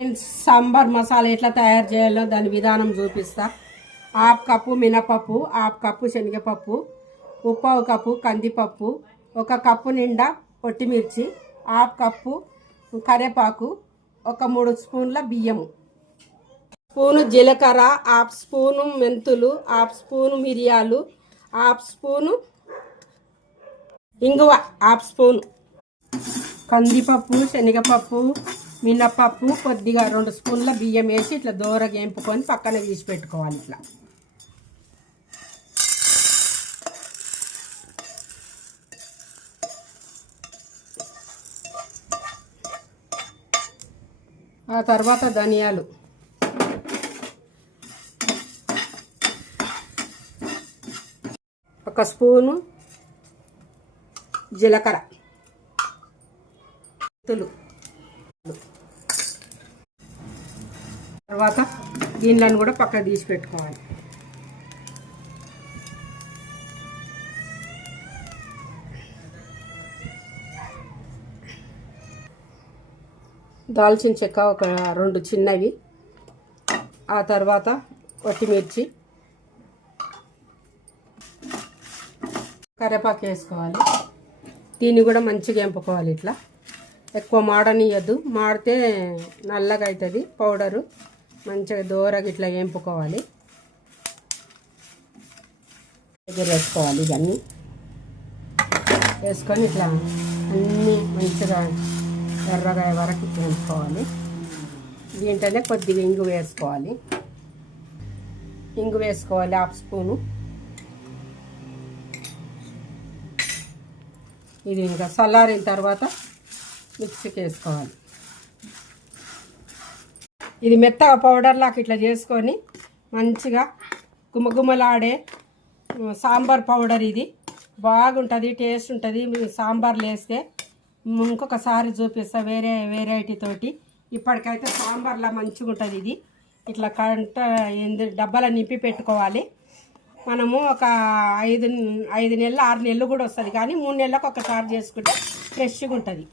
సాంబార్ మసాలా ఎట్లా తయారు చేయాలో దాని విధానం చూపిస్తా. హాఫ్ కప్పు మినపప్పు, హాఫ్ కప్పు శనగపప్పు, ముప్పావు కప్పు కందిపప్పు, 1 కప్పు నిండా పొట్టిమిర్చి, హాఫ్ కప్పు కరివేపాకు, 3 స్పూన్ల బియ్యము, స్పూను జీలకర్ర, హాఫ్ స్పూను మెంతులు, హాఫ్ స్పూను మిరియాలు, హాఫ్ స్పూను ఇంగువ, హాఫ్ స్పూను కందిపప్పు, శనగపప్పు, మినపప్పు, కొద్దిగా 2 స్పూన్ల బియ్యం వేసి ఇట్లా దోరగా ఎంపుకొని పక్కన తీసి పెట్టుకోవాలి. ఇట్లా ఆ తర్వాత ధనియాలు, ఒక స్పూను జీలకర్ర, తర్వాత దీనిలను కూడా పక్కన తీసి పెట్టుకోవాలి. దాల్చిన చెక్క ఒక 2 చిన్నవి, ఆ తర్వాత పచ్చిమిర్చి, కరివేపాకు వేసుకోవాలి. దీన్ని కూడా మంచిగా ఎంపుకోవాలి. ఇట్లా ఎక్కువ మాడనియద్దు, మాడితే నల్లగా అవుతుంది పౌడరు. మంచిగా దూరగా ఇట్లా ఎంపుకోవాలి. దగ్గర వేసుకోవాలి. ఇవన్నీ వేసుకొని ఇట్లా అన్నీ మంచిగా ఎర్రగా వరకు ఎంపుకోవాలి. దీంట్లోనే కొద్దిగా ఇంగు వేసుకోవాలి. ఇంగు వేసుకోవాలి, హాఫ్ స్పూను. ఇది ఇంకా చల్లారిన తర్వాత మిక్సీకి వేసుకోవాలి. ఇది మెత్తగా పౌడర్ లాగా ఇట్లా చేసుకొని మంచిగా గుమగుమలాడే సాంబార్ పౌడర్. ఇది బాగుంటుంది, టేస్ట్ ఉంటుంది. మీరు సాంబార్లు వేస్తే ఇంకొకసారి చూపిస్తా వేరే వెరైటీ తోటి. ఇప్పటికైతే సాంబార్లా మంచిగా ఉంటుంది. ఇది ఇట్లా డబ్బాలో నింపి పెట్టుకోవాలి. మనము ఒక 5 నెలలు 6 నెలలు కూడా వస్తుంది, కానీ 3 నెలలకు ఒకసారి చేసుకుంటే ఫ్రెష్గా ఉంటుంది.